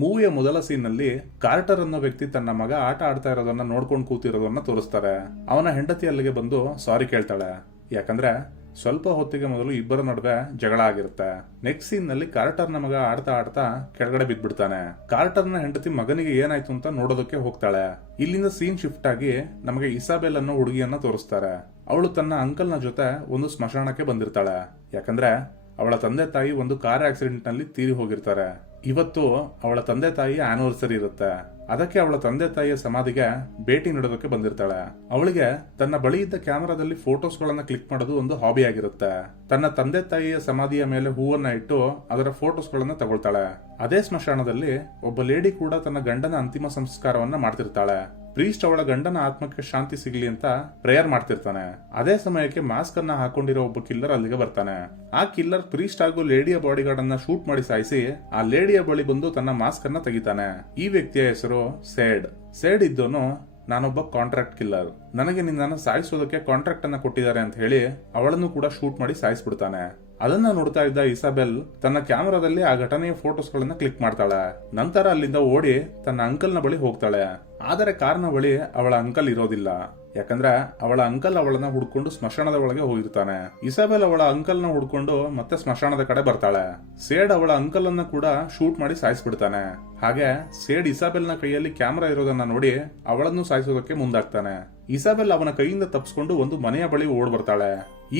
ಮೂವಿಯ ಮೊದಲ ಸೀನ್ ನಲ್ಲಿ ಕಾರ್ಟರ್ ಅನ್ನೋ ವ್ಯಕ್ತಿ ತನ್ನ ಮಗ ಆಟ ಆಡ್ತಾ ಇರೋದನ್ನ ನೋಡ್ಕೊಂಡು ಕೂತಿರೋದನ್ನ ತೋರಿಸ್ತಾರೆ. ಅವನ ಹೆಂಡತಿ ಅಲ್ಲಿಗೆ ಬಂದು ಸಾರಿ ಕೇಳ್ತಾಳೆ. ಯಾಕಂದ್ರೆ ಸ್ವಲ್ಪ ಹೊತ್ತಿಗೆ ಮೊದಲು ಇಬ್ಬರ ನಡುವೆ ಜಗಳ ಆಗಿರುತ್ತೆ. ನೆಕ್ಸ್ಟ್ ಸೀನ್ ನಲ್ಲಿ ಕಾರ್ಟರ್ ನ ಮಗ ಆಡ್ತಾ ಆಡ್ತಾ ಕೆಳಗಡೆ ಬಿದ್ಬಿಡ್ತಾನೆ. ಕಾರ್ಟರ್ ನ ಹೆಂಡತಿ ಮಗನಿಗೆ ಏನಾಯ್ತು ಅಂತ ನೋಡೋದಕ್ಕೆ ಹೋಗ್ತಾಳೆ. ಇಲ್ಲಿಂದ ಸೀನ್ ಶಿಫ್ಟ್ ಆಗಿ ನಮಗೆ ಇಸಾಬೆಲ್ ಅನ್ನೋ ಹುಡುಗಿಯನ್ನ ತೋರಿಸ್ತಾರೆ. ಅವಳು ತನ್ನ ಅಂಕಲ್ ನ ಜೊತೆ ಒಂದು ಸ್ಮಶಾನಕ್ಕೆ ಬಂದಿರ್ತಾಳೆ. ಯಾಕಂದ್ರೆ ಅವಳ ತಂದೆ ತಾಯಿ ಒಂದು ಕಾರ್ ಆಕ್ಸಿಡೆಂಟ್ ನಲ್ಲಿ ತೀರಿ ಹೋಗಿರ್ತಾರೆ. ಇವತ್ತು ಅವಳ ತಂದೆ ತಾಯಿ ಆನಿವರ್ಸರಿ ಇರುತ್ತೆ. ಅದಕ್ಕೆ ಅವಳ ತಂದೆ ತಾಯಿಯ ಸಮಾಧಿಗೆ ಭೇಟಿ ನೀಡೋದಕ್ಕೆ ಬಂದಿರ್ತಾಳೆ. ಅವಳಿಗೆ ತನ್ನ ಬಳಿ ಇದ್ದ ಕ್ಯಾಮೆರಾದಲ್ಲಿ ಫೋಟೋಸ್ ಗಳನ್ನ ಕ್ಲಿಕ್ ಮಾಡೋದು ಒಂದು ಹಾಬಿ ಆಗಿರುತ್ತೆ. ತನ್ನ ತಂದೆ ತಾಯಿಯ ಸಮಾಧಿಯ ಮೇಲೆ ಹೂವನ್ನ ಇಟ್ಟು ಅದರ ಫೋಟೋಸ್ ಗಳನ್ನ ತಗೊಳ್ತಾಳೆ. ಅದೇ ಸ್ಮಶಾನದಲ್ಲಿ ಒಬ್ಬ ಲೇಡಿ ಕೂಡ ತನ್ನ ಗಂಡನ ಅಂತಿಮ ಸಂಸ್ಕಾರವನ್ನ ಮಾಡ್ತಿರ್ತಾಳೆ. ಪ್ರೀಸ್ಟ್ ಅವಳ ಗಂಡನ ಆತ್ಮಕ್ಕೆ ಶಾಂತಿ ಸಿಗ್ಲಿ ಅಂತ ಪ್ರೇಯರ್ ಮಾಡ್ತಿರ್ತಾನೆ. ಅದೇ ಸಮಯಕ್ಕೆ ಮಾಸ್ಕ್ ಅನ್ನ ಹಾಕೊಂಡಿರೋ ಒಬ್ಬ ಕಿಲ್ಲರ್ ಅಲ್ಲಿಗೆ ಬರ್ತಾನೆ. ಆ ಕಿಲ್ಲರ್ ಪ್ರೀಸ್ಟ್ ಹಾಗೂ ಲೇಡಿಯ ಬಾಡಿ ಗಾರ್ಡ್ ಅನ್ನ ಶೂಟ್ ಮಾಡಿ ಸಾಯಿಸಿ ಆ ಲೇಡಿಯ ಬಳಿ ಬಂದು ತನ್ನ ಮಾಸ್ಕ್ ಅನ್ನ ತೆಗಿತಾನೆ. ಈ ವ್ಯಕ್ತಿಯ ಹೆಸರು ಸೇಡ್ ಇದ್ದೋನು ನಾನೊಬ್ಬ ಕಾಂಟ್ರಾಕ್ಟ್ ಕಿಲ್ಲರ್, ನನಗೆ ನಿನ್ನನ್ನು ಸಾಯಿಸೋದಕ್ಕೆ ಕಾಂಟ್ರಾಕ್ಟ್ ಅನ್ನ ಕೊಟ್ಟಿದ್ದಾರೆ ಅಂತ ಹೇಳಿ ಅವಳನ್ನು ಕೂಡ ಶೂಟ್ ಮಾಡಿ ಸಾಯಿಸ್ಬಿಡ್ತಾನೆ. ಅದನ್ನ ನೋಡ್ತಾ ಇದ್ದ ಇಸಾಬೆಲ್ ತನ್ನ ಕ್ಯಾಮೆರಾದಲ್ಲಿ ಆ ಘಟನೆಯ ಫೋಟೋಸ್ ಗಳನ್ನ ಕ್ಲಿಕ್ ಮಾಡ್ತಾಳೆ. ನಂತರ ಅಲ್ಲಿಂದ ಓಡಿ ತನ್ನ ಅಂಕಲ್ ನ ಬಳಿ ಹೋಗ್ತಾಳೆ. ಆದರೆ ಕಾರ್ನ ಬಳಿ ಅವಳ ಅಂಕಲ್ ಇರೋದಿಲ್ಲ. ಯಾಕಂದ್ರೆ ಅವಳ ಅಂಕಲ್ ಅವಳನ್ನ ಹುಡ್ಕೊಂಡು ಸ್ಮಶಾನದ ಒಳಗೆ ಹೋಗಿರ್ತಾನೆ. ಇಸಾಬೆಲ್ ಅವಳ ಅಂಕಲ್ ನ ಹುಡ್ಕೊಂಡು ಮತ್ತೆ ಸ್ಮಶಾನದ ಕಡೆ ಬರ್ತಾಳೆ. ಸೇಡ್ ಅವಳ ಅಂಕಲ್ ಅನ್ನ ಕೂಡ ಶೂಟ್ ಮಾಡಿ ಸಾಯಿಸ್ಬಿಡ್ತಾನೆ. ಹಾಗೆ ಸೇಡ್ ಇಸಾಬೆಲ್ ನ ಕೈಯಲ್ಲಿ ಕ್ಯಾಮೆರಾ ಇರೋದನ್ನ ನೋಡಿ ಅವಳನ್ನು ಸಾಯಿಸೋದಕ್ಕೆ ಮುಂದಾಗ್ತಾನೆ. ಇಸಾಬೆಲ್ ಅವನ ಕೈಯಿಂದ ತಪ್ಪಿಸ್ಕೊಂಡು ಒಂದು ಮನೆಯ ಬಳಿ ಓಡ್ ಬರ್ತಾಳೆ.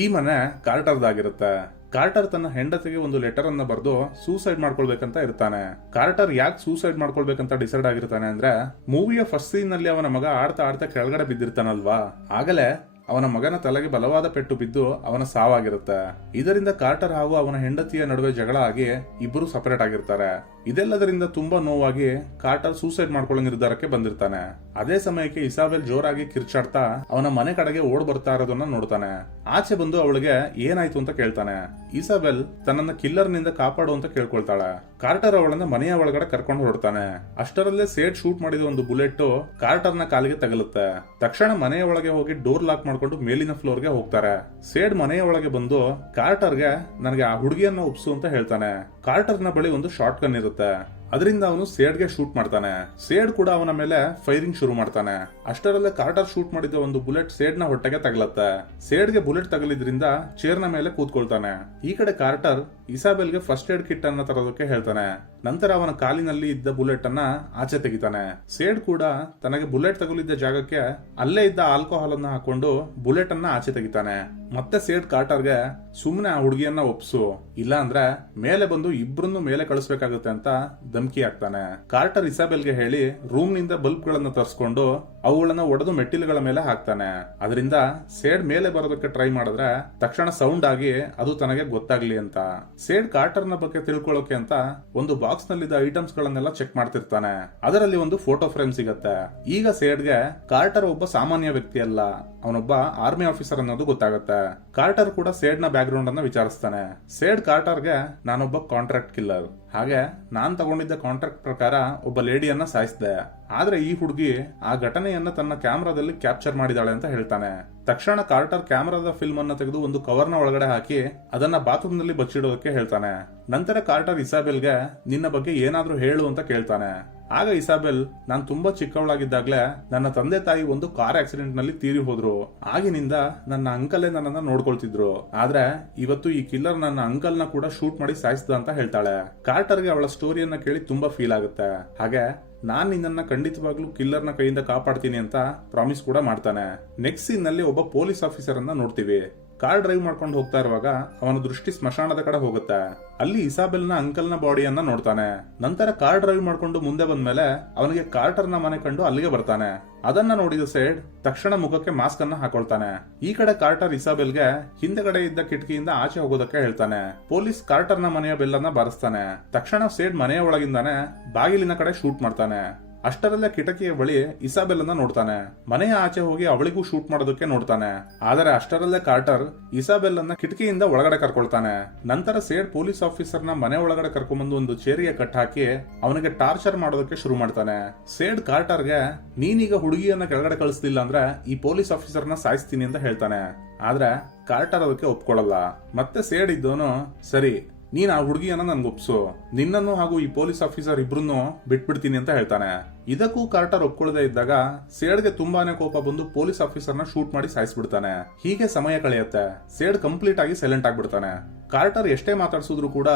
ಈ ಮನೆ ಕಾರ್ಟರ್ದಾಗಿರುತ್ತೆ. ಕಾರ್ಟರ್ ತನ್ನ ಹೆಂಡತಿಗೆ ಒಂದು ಲೆಟರ್ ಅನ್ನ ಬರೆದು ಸೂಸೈಡ್ ಮಾಡ್ಕೊಳ್ಬೇಕಂತ ಇರ್ತಾನೆ. ಕಾರ್ಟರ್ ಯಾಕೆ ಸೂಸೈಡ್ ಮಾಡ್ಕೊಳ್ಬೇಕಂತ ಡಿಸೈಡ್ ಆಗಿರ್ತಾನೆ ಅಂದ್ರೆ, ಮೂವಿಯ ಫಸ್ಟ್ ಸೀನ್ ನಲ್ಲಿ ಅವನ ಮಗ ಆಡ್ತಾ ಆಡ್ತಾ ಕೆಳಗಡೆ ಬಿದ್ದಿರ್ತಾನಲ್ವಾ, ಆಗಲೇ ಅವನ ಮಗನ ತಲೆಗೆ ಬಲವಾದ ಪೆಟ್ಟು ಬಿದ್ದು ಅವನ ಸಾವಾಗಿರುತ್ತೆ. ಇದರಿಂದ ಕಾರ್ಟರ್ ಹಾಗೂ ಅವನ ಹೆಂಡತಿಯ ನಡುವೆ ಜಗಳ ಆಗಿ ಇಬ್ಬರು ಸಪರೇಟ್ ಆಗಿರ್ತಾರೆ. ಇದೆಲ್ಲದರಿಂದ ತುಂಬಾ ನೋವಾಗಿ ಕಾರ್ಟರ್ ಸೂಸೈಡ್ ಮಾಡ್ಕೊಳ್ಳೋ ನಿರ್ಧಾರಕ್ಕೆ ಬಂದಿರ್ತಾನೆ. ಅದೇ ಸಮಯಕ್ಕೆ ಇಸಾಬೆಲ್ ಜೋರಾಗಿ ಕಿರ್ಚಾಡ್ತಾ ಅವನ ಮನೆ ಕಡೆಗೆ ಓಡ್ ಬರ್ತಾ ಇರೋದನ್ನ ನೋಡ್ತಾನೆ. ಆಚೆ ಬಂದು ಅವಳಿಗೆ ಏನಾಯ್ತು ಅಂತ ಕೇಳ್ತಾನೆ. ಇಸಾಬೆಲ್ ತನ್ನನ್ನ ಕಿಲ್ಲರ್ ನಿಂದ ಕಾಪಾಡು ಅಂತ ಕೇಳ್ಕೊಳ್ತಾಳೆ. ಕಾರ್ಟರ್ ಅವಳನ್ನ ಮನೆಯ ಒಳಗಡೆ ಕರ್ಕೊಂಡು ಹೊರಡ್ತಾನೆ. ಅಷ್ಟರಲ್ಲೇ ಸೇಡ್ ಶೂಟ್ ಮಾಡಿದ ಒಂದು ಬುಲೆಟ್ ಕಾರ್ಟರ್ ನ ಕಾಲಿಗೆ ತಗಲುತ್ತೆ. ತಕ್ಷಣ ಮನೆಯ ಒಳಗೆ ಹೋಗಿ ಡೋರ್ ಲಾಕ್ ಮಾಡ್ಕೊಂಡು ಮೇಲಿನ ಫ್ಲೋರ್ ಗೆ ಹೋಗ್ತಾರೆ. ಸೇಡ್ ಮನೆಯ ಒಳಗೆ ಬಂದು ಕಾರ್ಟರ್ಗೆ ನನಗೆ ಆ ಹುಡುಗಿಯನ್ನ ಒಪ್ಸು ಅಂತ ಹೇಳ್ತಾನೆ. ಕಾರ್ಟರ್ ನ ಬಳಿ ಒಂದು ಶಾರ್ಟ್ ಗನ್ ಇರುತ್ತೆ. ಅದರಿಂದ ಅವನು ಸೇಡ್ಗೆ ಶೂಟ್ ಮಾಡ್ತಾನೆ. ಸೇಡ್ ಕೂಡ ಅವನ ಮೇಲೆ ಫೈರಿಂಗ್ ಶುರು ಮಾಡ್ತಾನೆ. ಅಷ್ಟರಲ್ಲೇ ಕಾರ್ಟರ್ ಶೂಟ್ ಮಾಡಿದ ಒಂದು ಬುಲೆಟ್ ಸೇಡ್ ನ ಹೊಟ್ಟೆಗೆ ತಗಲತ್ತೆ. ಸೇಡ್ಗೆ ಬುಲೆಟ್ ತಗಲಿದ್ರಿಂದ ಚೇರ್ ನ ಮೇಲೆ ಕೂತ್ಕೊಳ್ತಾನೆ. ಈ ಕಡೆ ಕಾರ್ಟರ್ ಇಸಾಬೆಲ್ಗೆ ಫಸ್ಟ್ ಏಡ್ ಕಿಟ್ ಅನ್ನ ತರೋದಕ್ಕೆ ಹೇಳ್ತಾನೆ. ನಂತರ ಅವನ ಕಾಲಿನಲ್ಲಿ ಇದ್ದ ಬುಲೆಟ್ ಅನ್ನ ಆಚೆ ತೆಗಿತಾನೆ. ಸೇಡ್ ಕೂಡ ತನಗೆ ಬುಲೆಟ್ ತಗುಲಿದ್ದ ಜಾಗಕ್ಕೆ ಅಲ್ಲೇ ಇದ್ದ ಆಲ್ಕೋಹಾಲ್ ಅನ್ನ ಹಾಕೊಂಡು ಬುಲೆಟ್ ಅನ್ನ ಆಚೆ ತೆಗಿತಾನೆ. ಮತ್ತೆ ಸೇಡ್ ಕಾರ್ಟರ್ಗೆ ಸುಮ್ನೆ ಆ ಹುಡುಗಿಯನ್ನ ಒಪ್ಸು, ಇಲ್ಲ ಅಂದ್ರೆ ಮೇಲೆ ಬಂದು ಇಬ್ರನ್ನು ಮೇಲೆ ಕಳಿಸ್ಬೇಕಾಗುತ್ತೆ ಅಂತ ಧಮಕಿ ಹಾಕ್ತಾನೆ. ಕಾರ್ಟರ್ ಇಸಾಬೆಲ್ಗೆ ಹೇಳಿ ರೂಮ್ ನಿಂದ ಬಲ್ಬ್ ಗಳನ್ನ ತರಿಸ್ಕೊಂಡು ಅವುಗಳನ್ನ ಒಡೆದು ಮೆಟ್ಟಿಲುಗಳ ಮೇಲೆ ಹಾಕ್ತಾನೆ. ಅದರಿಂದ ಸೇಡ್ ಮೇಲೆ ಬರೋದಕ್ಕೆ ಟ್ರೈ ಮಾಡಿದ್ರೆ ತಕ್ಷಣ ಸೌಂಡ್ ಆಗಿ ಅದು ತನಗೆ ಗೊತ್ತಾಗ್ಲಿ ಅಂತ. ಸೇಡ್ ಕಾರ್ಟರ್ ನ ಬಗ್ಗೆ ತಿಳ್ಕೊಳ್ಳೋಕೆ ಅಂತ ಒಂದು ಬಾಕ್ಸ್ ನಲ್ಲಿದ್ದ ಐಟಮ್ಸ್ ಗಳನ್ನೆಲ್ಲ ಚೆಕ್ ಮಾಡ್ತಿರ್ತಾನೆ. ಅದರಲ್ಲಿ ಒಂದು ಫೋಟೋ ಫ್ರೇಮ್ ಸಿಗತ್ತೆ. ಈಗ ಸೇಡ್ಗೆ ಕಾರ್ಟರ್ ಒಬ್ಬ ಸಾಮಾನ್ಯ ವ್ಯಕ್ತಿ ಅಲ್ಲ, ಅವನೊಬ್ಬ ಆರ್ಮಿ ಆಫೀಸರ್ ಅನ್ನೋದು ಗೊತ್ತಾಗುತ್ತೆ. ಕಾರ್ಟರ್ ಕೂಡ ಸೇಡ್ ನ ಬ್ಯಾಕ್ ಗ್ರೌಂಡ್ ಅನ್ನ ವಿಚಾರಿಸ್ತಾನೆ. ಸೇಡ್ ಕಾರ್ಟರ್ಗೆ ನಾನೊಬ್ಬ ಕಾಂಟ್ರಾಕ್ಟ್ ಕಿಲ್ಲರ್, ಹಾಗೆ ನಾನ್ ತಗೊಂಡಿದ್ದ ಕಾಂಟ್ರಾಕ್ಟ್ ಪ್ರಕಾರ ಒಬ್ಬ ಲೇಡಿಯನ್ನ ಸಾಯಿಸಿದೆ. ಆದ್ರೆ ಈ ಹುಡುಗಿ ಆ ಘಟನೆಯನ್ನ ತನ್ನ ಕ್ಯಾಮ್ರಾದಲ್ಲಿ ಕ್ಯಾಪ್ಚರ್ ಮಾಡಿದಾಳೆ ಅಂತ ಹೇಳ್ತಾನೆ. ತಕ್ಷಣ ಕಾರ್ಟರ್ ಕ್ಯಾಮ್ರಾದ ಫಿಲ್ಮ್ ಅನ್ನ ತೆಗೆದು ಒಂದು ಕವರ್ ನ ಒಳಗಡೆ ಹಾಕಿ ಅದನ್ನ ಬಾತ್ರೂಮ್ ನಲ್ಲಿ ಬಚ್ಚಿಡೋದಕ್ಕೆ ಹೇಳ್ತಾನೆ. ನಂತರ ಕಾರ್ಟರ್ ಇಸಾಬೆಲ್ಗೆ ನಿನ್ನ ಬಗ್ಗೆ ಏನಾದ್ರೂ ಹೇಳು ಅಂತ ಕೇಳ್ತಾನೆ. ಆಗ ಇಸಾಬೆಲ್, ನಾನ್ ತುಂಬಾ ಚಿಕ್ಕವಳಾಗಿದ್ದಾಗ್ಲೇ ನನ್ನ ತಂದೆ ತಾಯಿ ಒಂದು ಕಾರ್ ಆಕ್ಸಿಡೆಂಟ್ ನಲ್ಲಿ ತೀರಿ ಹೋದ್ರು. ಆಗಿನಿಂದ ನನ್ನ ಅಂಕಲೇ ನನ್ನನ್ನ ನೋಡ್ಕೊಳ್ತಿದ್ರು. ಆದ್ರೆ ಇವತ್ತು ಈ ಕಿಲ್ಲರ್ ನನ್ನ ಅಂಕಲ್ ನ ಕೂಡ ಶೂಟ್ ಮಾಡಿ ಸಾಯಿಸಿದ ಅಂತ ಹೇಳ್ತಾಳೆ. ಕಾರ್ಟರ್ಗೆ ಅವಳ ಸ್ಟೋರಿಯನ್ನ ಕೇಳಿ ತುಂಬಾ ಫೀಲ್ ಆಗುತ್ತೆ. ಹಾಗೆ ನಾನ್ ನಿನ್ನನ್ನ ಖಂಡಿತವಾಗ್ಲೂ ಕಿಲ್ಲರ್ ನ ಕೈಯಿಂದ ಕಾಪಾಡ್ತೀನಿ ಅಂತ ಪ್ರಾಮಿಸ್ ಕೂಡ ಮಾಡ್ತಾನೆ. ನೆಕ್ಸ್ಟ್ ಸೀನ್ ನಲ್ಲಿ ಒಬ್ಬ ಪೊಲೀಸ್ ಆಫೀಸರ್ ಅನ್ನ ನೋಡ್ತೀವಿ. ಕಾರ್ ಡ್ರೈವ್ ಮಾಡ್ಕೊಂಡು ಹೋಗ್ತಾ ಇರುವಾಗ ಅವನ ದೃಷ್ಟಿ ಸ್ಮಶಾನದ ಕಡೆ ಹೋಗುತ್ತೆ. ಅಲ್ಲಿ ಇಸಾಬೆಲ್ ನ ಅಂಕಲ್ ನ ಬಾಡಿಯನ್ನ ನೋಡ್ತಾನೆ. ನಂತರ ಕಾರ್ ಡ್ರೈವ್ ಮಾಡ್ಕೊಂಡು ಮುಂದೆ ಬಂದ್ಮೇಲೆ ಅವನಿಗೆ ಕಾರ್ಟರ್ ನ ಮನೆ ಕಂಡು ಅಲ್ಲಿಗೆ ಬರ್ತಾನೆ. ಅದನ್ನ ನೋಡಿದ ಸೇಡ್ ತಕ್ಷಣ ಮುಖಕ್ಕೆ ಮಾಸ್ಕ್ ಅನ್ನ ಹಾಕೊಳ್ತಾನೆ. ಈ ಕಡೆ ಕಾರ್ಟರ್ ಇಸಾಬೆಲ್ಗೆ ಹಿಂದೆಗಡೆ ಇದ್ದ ಕಿಟಕಿಯಿಂದ ಆಚೆ ಹೋಗೋದಕ್ಕೆ ಹೇಳ್ತಾನೆ. ಪೊಲೀಸ್ ಕಾರ್ಟರ್ ನ ಮನೆಯ ಬೆಲ್ಲನ್ನ ಬಾರಿಸ್ತಾನೆ. ತಕ್ಷಣ ಸೇಡ್ ಮನೆಯ ಒಳಗಿಂದಾನೆ ಬಾಗಿಲಿನ ಕಡೆ ಶೂಟ್ ಮಾಡ್ತಾನೆ. ಅಷ್ಟರಲ್ಲೇ ಕಿಟಕಿಯ ಬಳಿ ಇಸಾಬೆಲ್ ಅನ್ನ ನೋಡ್ತಾನೆ. ಮನೆಯ ಆಚೆ ಹೋಗಿ ಅವಳಿಗೂ ಶೂಟ್ ಮಾಡೋದಕ್ಕೆ ನೋಡ್ತಾನೆ. ಆದರೆ ಅಷ್ಟರಲ್ಲೇ ಕಾರ್ಟರ್ ಇಸಾಬೆಲ್ ಅನ್ನ ಕಿಟಕಿಯಿಂದ ಒಳಗಡೆ ಕರ್ಕೊಳ್ತಾನೆ. ನಂತರ ಸೇಡ್ ಪೊಲೀಸ್ ಆಫೀಸರ್ ನ ಮನೆ ಒಳಗಡೆ ಕರ್ಕೊಂಡ್ಬಂದು ಒಂದು ಚೇರಿಗೆ ಕಟ್ ಹಾಕಿ ಅವನಿಗೆ ಟಾರ್ಚರ್ ಮಾಡೋದಕ್ಕೆ ಶುರು ಮಾಡ್ತಾನೆ. ಸೇಡ್ ಕಾರ್ಟರ್ಗೆ ನೀನೀಗ ಹುಡುಗಿಯನ್ನ ಕೆಳಗಡೆ ಕಳಿಸ್ಲಿಲ್ಲ ಅಂದ್ರೆ ಈ ಪೊಲೀಸ್ ಆಫೀಸರ್ ನ ಸಾಯಿಸ್ತೀನಿ ಅಂತ ಹೇಳ್ತಾನೆ. ಆದ್ರೆ ಕಾರ್ಟರ್ ಅದಕ್ಕೆ ಒಪ್ಕೊಳ್ಳಲ್ಲ. ಮತ್ತೆ ಸೇಡ್ ಇದ್ದೋನು, ಸರಿ ನೀನ್ ಆ ಹುಡುಗಿಯನ್ನ ನನ್ಗೆ ಒಪ್ಸು, ನಿನ್ನನ್ನು ಹಾಗೂ ಈ ಪೊಲೀಸ್ ಆಫೀಸರ್ ಇಬ್ರು ಬಿಟ್ಬಿಡ್ತೀನಿ ಅಂತ ಹೇಳ್ತಾನೆ. ಇದಕ್ಕೂ ಕಾರ್ಟರ್ ಒಪ್ಕೊಳ್ಳದೆ ಇದ್ದಾಗ ಸೇಡ್ಗೆ ತುಂಬಾನೇ ಕೋಪ ಬಂದು ಪೊಲೀಸ್ ಆಫೀಸರ್ನ ಶೂಟ್ ಮಾಡಿ ಸಾಯಿಸ್ಬಿಡ್ತಾನೆ. ಹೀಗೆ ಸಮಯ ಕಳೆಯುತ್ತೆ. ಸೇಡ್ ಕಂಪ್ಲೀಟ್ ಆಗಿ ಸೈಲೆಂಟ್ ಆಗ್ಬಿಡ್ತಾನೆ. ಕಾರ್ಟರ್ ಎಷ್ಟೇ ಮಾತಾಡ್ಸಿದ್ರು ಕೂಡ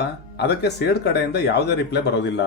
ಅದಕ್ಕೆ ಸೇಡ್ ಕಡೆಯಿಂದ ಯಾವುದೇ ರಿಪ್ಲೈ ಬರೋದಿಲ್ಲ.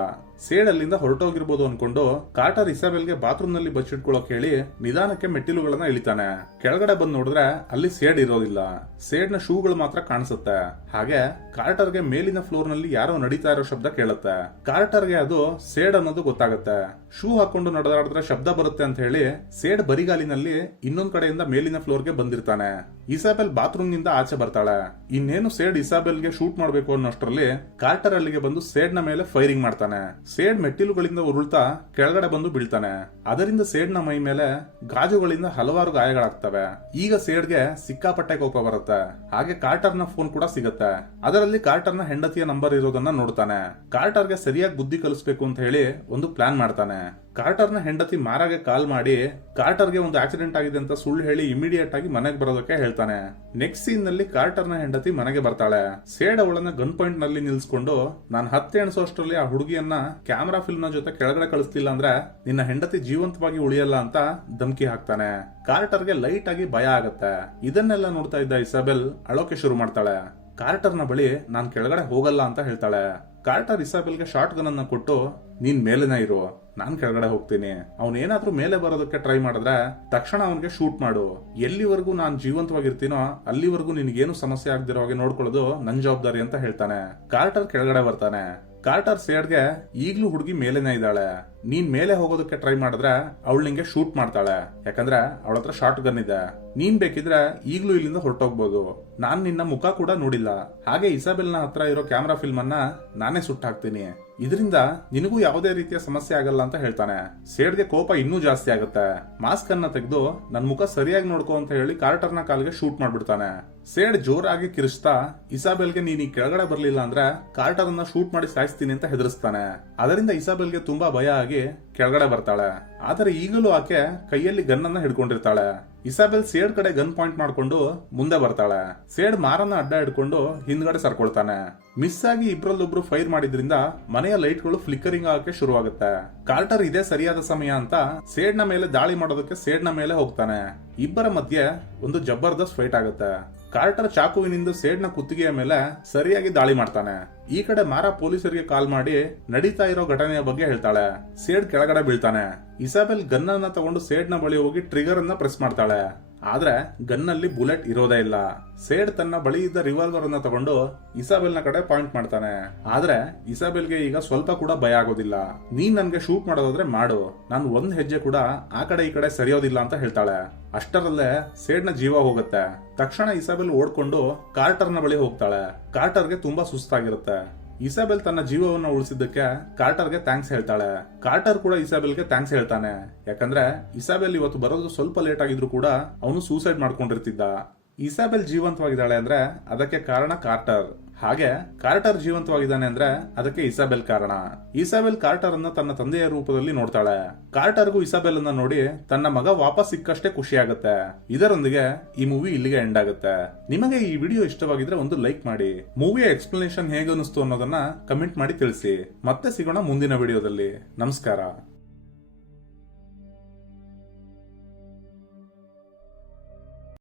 ಸೇಡ್ ಅಲ್ಲಿಂದ ಹೊರಟೋಗಿರ್ಬೋದು ಅನ್ಕೊಂಡು ಕಾರ್ಟರ್ ಇಸಾಬೆಲ್ಗೆ ಬಾತ್ರೂಮ್ ನಲ್ಲಿ ಬಚ್ಚಿಟ್ಕೊಳ್ಳೋಕೆ ಹೇಳಿ ನಿಧಾನಕ್ಕೆ ಮೆಟ್ಟಿಲುಗಳನ್ನ ಇಳಿತಾನೆ. ಕೆಳಗಡೆ ಬಂದು ನೋಡಿದ್ರೆ ಅಲ್ಲಿ ಸೇಡ್ ಇರೋದಿಲ್ಲ. ಸೇಡ್ ನ ಶೂಗಳು ಮಾತ್ರ ಕಾಣಿಸುತ್ತೆ. ಹಾಗೆ ಕಾರ್ಟರ್ಗೆ ಮೇಲಿನ ಫ್ಲೋರ್ ನಲ್ಲಿ ಯಾರೋ ನಡೀತಾ ಇರೋ ಶಬ್ದ ಕೇಳುತ್ತೆ. ಕಾರ್ಟರ್ಗೆ ಅದು ಸೇಡ್ ಅನ್ನೋದು ಗೊತ್ತಾಗುತ್ತೆ. ಶೂ ಹಾಕೊಂಡು ನಡೆದಾಡಿದ್ರೆ ಶಬ್ದ ಬರುತ್ತೆ ಅಂತ ಹೇಳಿ ಸೇಡ್ ಬರಿಗಾಲಿನಲ್ಲಿ ಇನ್ನೊಂದ್ ಕಡೆಯಿಂದ ಮೇಲಿನ ಫ್ಲೋರ್ಗೆ ಬಂದಿರ್ತಾನೆ. ಇಸಾಬೆಲ್ ಬಾತ್ರೂಮ್ ನಿಂದ ಆಚೆ ಬರ್ತಾಳೆ. ಇನ್ನೇನು ಸೇಡ್ ಇಸಾಬೆಲ್ಗೆ ಶೂಟ್ ಮಾಡ್ಬೇಕು ಅನ್ನೋಷ್ಟರಲ್ಲಿ ಕಾರ್ಟರ್ ಅಲ್ಲಿಗೆ ಬಂದು ಸೇಡ್ ನ ಮೇಲೆ ಫೈರಿಂಗ್ ಮಾಡ್ತಾನೆ. ಸೇಡ್ ಮೆಟ್ಟಿಲುಗಳಿಂದ ಉರುಳ್ತಾ ಕೆಳಗಡೆ ಬಂದು ಬೀಳ್ತಾನೆ. ಅದರಿಂದ ಸೇಡ್ ನ ಮೈ ಮೇಲೆ ಗಾಜುಗಳಿಂದ ಹಲವಾರು ಗಾಯಗಳಾಗ್ತವೆ. ಈಗ ಸೇಡ್ಗೆ ಸಿಕ್ಕಾಪಟ್ಟೆ ಕೋಪ ಬರುತ್ತೆ. ಹಾಗೆ ಕಾರ್ಟರ್ ನ ಫೋನ್ ಕೂಡ ಸಿಗುತ್ತೆ. ಅದರಲ್ಲಿ ಕಾರ್ಟರ್ ನ ಹೆಂಡತಿಯ ನಂಬರ್ ಇರೋದನ್ನ ನೋಡ್ತಾನೆ. ಕಾರ್ಟರ್ಗೆ ಸರಿಯಾಗಿ ಬುದ್ಧಿ ಕಲಿಸ್ಬೇಕು ಅಂತ ಹೇಳಿ ಒಂದು ಪ್ಲಾನ್ ಮಾಡ್ತಾನೆ. ಕಾರ್ಟರ್ ನ ಹೆಂಡತಿ ಮಾರಾಗೆ ಕಾಲ್ ಮಾಡಿ ಕಾರ್ಟರ್ಗೆ ಒಂದು ಆಕ್ಸಿಡೆಂಟ್ ಆಗಿದೆ ಅಂತ ಸುಳ್ಳು ಹೇಳಿ ಇಮಿಡಿಯೇಟ್ ಆಗಿ ಮನೆಗೆ ಬರೋದಕ್ಕೆ ಹೇಳ್ತಾನೆ. ನೆಕ್ಸ್ಟ್ ಸೀನ್ ನಲ್ಲಿ ಕಾರ್ಟರ್ ನ ಹೆಂಡತಿ ಮನೆಗೆ ಬರ್ತಾಳೆ. ಸೇಡ್ ಅವಳನ್ನ ಗನ್ ಪಾಯಿಂಟ್ ನಲ್ಲಿ ನಿಲ್ಸ್ಕೊಂಡು ನಾನು 10 ಎಣಿಸೋಷ್ಟರಲ್ಲಿ ಆ ಹುಡುಗಿಯನ್ನ ಕ್ಯಾಮ್ರಾ ಫಿಲ್ಮ್ ನ ಜೊತೆ ಕೆಳಗಡೆ ಕಳಿಸ್ಲಿಲ್ಲ ಅಂದ್ರೆ ನಿನ್ನ ಹೆಂಡತಿ ಜೀವಂತವಾಗಿ ಉಳಿಯಲ್ಲ ಅಂತ ಧಮಕಿ ಹಾಕ್ತಾನೆ. ಕಾರ್ಟರ್ಗೆ ಲೈಟ್ ಆಗಿ ಭಯ ಆಗತ್ತೆ. ಇದನ್ನೆಲ್ಲ ನೋಡ್ತಾ ಇದ್ದ ಇಸಾಬೆಲ್ ಅಳೋಕೆ ಶುರು ಮಾಡ್ತಾಳೆ. ಕಾರ್ಟರ್ ನ ಬಳಿ ನಾನ್ ಕೆಳಗಡೆ ಹೋಗಲ್ಲ ಅಂತ ಹೇಳ್ತಾಳೆ. ಕಾರ್ಟರ್ ಇಸಾಬೆಲ್ಗೆ ಶಾರ್ಟ್ ಗನ್ ಅನ್ನ ಕೊಟ್ಟು ನೀನ್ ಮೇಲೆನೇ ಇರು, ನಾನ್ ಕೆಳಗಡೆ ಹೋಗ್ತೀನಿ. ಅವನೇನಾದ್ರೂ ಮೇಲೆ ಬರೋದಕ್ಕೆ ಟ್ರೈ ಮಾಡಿದ್ರೆ ತಕ್ಷಣ ಅವನಿಗೆ ಶೂಟ್ ಮಾಡು. ಎಲ್ಲಿವರೆಗೂ ನಾನ್ ಜೀವಂತವಾಗಿರ್ತೀನೋ ಅಲ್ಲಿವರೆಗೂ ನಿನ್ಗೇನು ಸಮಸ್ಯೆ ಆಗದಿರೋ ಹಾಗೆ ನೋಡ್ಕೊಳ್ಳೋದು ನನ್ ಜವಾಬ್ದಾರಿ ಅಂತ ಹೇಳ್ತಾನೆ. ಕಾರ್ಟರ್ ಕೆಳಗಡೆ ಬರ್ತಾನೆ. ಕಾರ್ಟರ್ ಸೇಡ್ಗೆ ಈಗ್ಲೂ ಹುಡುಗಿ ಮೇಲೆನೇ ಇದ್ದಾಳೆ. ನೀನ್ ಮೇಲೆ ಹೋಗೋದಕ್ಕೆ ಟ್ರೈ ಮಾಡಿದ್ರೆ ಅವಳು ನಿಂಗೆ ಶೂಟ್ ಮಾಡ್ತಾಳೆ. ಯಾಕಂದ್ರೆ ಅವಳ ಹತ್ರ ಶಾರ್ಟ್ ಗನ್ ಇದೆ. ನೀನ್ ಬೇಕಿದ್ರೆ ಈಗ್ಲೂ ಇಲ್ಲಿಂದ ಹೊರಟೋಗ್ಬೋದು. ನಾನ್ ನಿನ್ನ ಮುಖ ಕೂಡ ನೋಡಿಲ್ಲ. ಹಾಗೆ ಇಸಾಬೆಲ್ ನ ಹತ್ರ ಇರೋ ಕ್ಯಾಮ್ರಾ ಫಿಲ್ಮ್ ಅನ್ನ ನಾನೇ ಸುಟ್ಟು ಹಾಕ್ತೀನಿ. ಇದರಿಂದ ನಿನಗೂ ಯಾವುದೇ ರೀತಿಯ ಸಮಸ್ಯೆ ಆಗಲ್ಲ ಅಂತ ಹೇಳ್ತಾನೆ. ಸೇಡ್ಗೆ ಕೋಪ ಇನ್ನೂ ಜಾಸ್ತಿ ಆಗುತ್ತೆ. ಮಾಸ್ಕ್ ಅನ್ನ ತೆಗೆದು ನನ್ ಮುಖ ಸರಿಯಾಗಿ ನೋಡ್ಕೋ ಅಂತ ಹೇಳಿ ಕಾರ್ಟರ್ ನ ಕಾಲ್ಗೆ ಶೂಟ್ ಮಾಡ್ಬಿಡ್ತಾನೆ. ಸೇಡ್ ಜೋರಾಗಿ ಕಿರಿಸ್ತಾ ಇಸಾಬೆಲ್ಗೆ ನೀನ್ ಈ ಕೆಳಗಡೆ ಬರ್ಲಿಲ್ಲ ಅಂದ್ರೆ ಕಾರ್ಟರ್ ಅನ್ನ ಶೂಟ್ ಮಾಡಿ ಸಾಯಿಸ್ತೀನಿ ಅಂತ ಹೆದರಿಸ್ತಾನೆ. ಅದರಿಂದ ಇಸಾಬೆಲ್ಗೆ ತುಂಬಾ ಭಯ ಆಗಿ ಕೆಳಗಡೆ ಬರ್ತಾಳೆ. ಆದರೆ ಈಗಲೂ ಆಕೆ ಕೈಯಲ್ಲಿ ಗನ್ ಅನ್ನ ಹಿಡ್ಕೊಂಡಿರ್ತಾಳೆ. ಇಸಾಬೆಲ್ ಸೇಡ್ ಕಡೆ ಗನ್ ಪಾಯಿಂಟ್ ಮಾಡ್ಕೊಂಡು ಮುಂದೆ ಬರ್ತಾಳೆ. ಸೇಡ್ ಮಾರನ್ನ ಅಡ್ಡ ಹಿಡ್ಕೊಂಡು ಹಿಂದ್ಗಡೆ ಸರ್ಕೊಳ್ತಾನೆ. ಮಿಸ್ ಆಗಿ ಇಬ್ರಲ್ಲೊಬ್ರು ಫೈರ್ ಮಾಡಿದ್ರಿಂದ ಮನೆಯ ಲೈಟ್ಗಳು ಫ್ಲಿಕ್ಕರಿಂಗ್ ಆಗಕ್ಕೆ ಶುರುವಾಗುತ್ತೆ. ಕಾರ್ಟರ್ ಇದೇ ಸರಿಯಾದ ಸಮಯ ಅಂತ ಸೇಡ್ ನ ಮೇಲೆ ದಾಳಿ ಮಾಡೋದಕ್ಕೆ ಸೇಡ್ ನ ಮೇಲೆ ಹೋಗ್ತಾನೆ. ಇಬ್ಬರ ಮಧ್ಯೆ ಒಂದು ಜಬರ್ದಸ್ತ್ ಫೈಟ್ ಆಗುತ್ತೆ. ಕಾರ್ಟರ್ ಚಾಕುವಿನಿಂದ ಸೇಡ್ ನ ಕುತ್ತಿಗೆಯ ಮೇಲೆ ಸರಿಯಾಗಿ ದಾಳಿ ಮಾಡ್ತಾನೆ. ಈ ಕಡೆ ಮಾರಾ ಪೊಲೀಸರಿಗೆ ಕಾಲ್ ಮಾಡಿ ನಡೀತಾ ಇರೋ ಘಟನೆಯ ಬಗ್ಗೆ ಹೇಳ್ತಾಳೆ. ಸೇಡ್ ಕೆಳಗಡೆ ಬೀಳ್ತಾನೆ. ಇಸಾಬೆಲ್ ಗನ್ ಅನ್ನ ತಗೊಂಡು ಸೇಡ್ ನ ಬಳಿ ಹೋಗಿ ಟ್ರಿಗರ್ ಅನ್ನ ಪ್ರೆಸ್ ಮಾಡ್ತಾಳೆ. ಆದ್ರೆ ಗನ್ ಅಲ್ಲಿ ಬುಲೆಟ್ ಇರೋದೇ ಇಲ್ಲ. ಸೇಡ್ ತನ್ನ ಬಳಿ ಇದ್ದ ರಿವಾಲ್ವರ್ ಅನ್ನ ತಗೊಂಡು ಇಸಾಬೆಲ್ ನ ಕಡೆ ಪಾಯಿಂಟ್ ಮಾಡ್ತಾನೆ. ಆದ್ರೆ ಇಸಾಬೆಲ್ಗೆ ಈಗ ಸ್ವಲ್ಪ ಕೂಡ ಭಯ ಆಗೋದಿಲ್ಲ. ನೀನ್ ನನ್ಗೆ ಶೂಟ್ ಮಾಡೋದಾದ್ರೆ ಮಾಡು, ನಾನು ಒಂದ್ ಹೆಜ್ಜೆ ಕೂಡ ಆ ಕಡೆ ಈ ಕಡೆ ಸರಿಯೋದಿಲ್ಲ ಅಂತ ಹೇಳ್ತಾಳೆ. ಅಷ್ಟರಲ್ಲೇ ಸೇಡ್ ನ ಜೀವ ಹೋಗುತ್ತೆ. ತಕ್ಷಣ ಇಸಾಬೆಲ್ ಓಡ್ಕೊಂಡು ಕಾರ್ಟರ್ ನ ಬಳಿ ಹೋಗ್ತಾಳೆ. ಕಾರ್ಟರ್ಗೆ ತುಂಬಾ ಸುಸ್ತಾಗಿರುತ್ತೆ. ಇಸಾಬೆಲ್ ತನ್ನ ಜೀವವನ್ನು ಉಳಿಸಿದ್ದಕ್ಕೆ ಕಾರ್ಟರ್ಗೆ ಥ್ಯಾಂಕ್ಸ್ ಹೇಳ್ತಾಳೆ. ಕಾರ್ಟರ್ ಕೂಡ ಇಸಾಬೆಲ್ಗೆ ಥ್ಯಾಂಕ್ಸ್ ಹೇಳ್ತಾನೆ. ಯಾಕಂದ್ರೆ ಇಸಾಬೆಲ್ ಇವತ್ತು ಬರೋದು ಸ್ವಲ್ಪ ಲೇಟ್ ಆಗಿದ್ರು ಕೂಡ ಅವನು ಸೂಸೈಡ್ ಮಾಡ್ಕೊಂಡಿರ್ತಿದ್ದ. ಇಸಾಬೆಲ್ ಜೀವಂತವಾಗಿದ್ದಾಳೆ ಅಂದ್ರೆ ಅದಕ್ಕೆ ಕಾರಣ ಕಾರ್ಟರ್. ಹಾಗೆ ಕಾರ್ಟರ್ ಜೀವಂತವಾಗಿದ್ದಾನೆ ಅಂದ್ರೆ ಅದಕ್ಕೆ ಇಸಾಬೆಲ್ ಕಾರಣ. ಇಸಾಬೆಲ್ ಕಾರ್ಟರ್ ಅನ್ನ ತನ್ನ ತಂದೆಯ ರೂಪದಲ್ಲಿ ನೋಡ್ತಾಳೆ. ಕಾರ್ಟರ್ಗೂ ಇಸಾಬೆಲ್ ಅನ್ನ ನೋಡಿ ತನ್ನ ಮಗ ವಾಪಸ್ ಸಿಕ್ಕಷ್ಟೇ ಖುಷಿ ಆಗುತ್ತೆ. ಇದರೊಂದಿಗೆ ಈ ಮೂವಿ ಇಲ್ಲಿಗೆ ಎಂಡ್ ಆಗುತ್ತೆ. ನಿಮಗೆ ಈ ವಿಡಿಯೋ ಇಷ್ಟವಾಗಿದ್ರೆ ಒಂದು ಲೈಕ್ ಮಾಡಿ. ಮೂವಿಯ ಎಕ್ಸ್ಪ್ಲನೇಷನ್ ಹೇಗೆ ಅನಿಸ್ತು ಅನ್ನೋದನ್ನ ಕಮೆಂಟ್ ಮಾಡಿ ತಿಳಿಸಿ. ಮತ್ತೆ ಸಿಗೋಣ ಮುಂದಿನ ವಿಡಿಯೋದಲ್ಲಿ. ನಮಸ್ಕಾರ.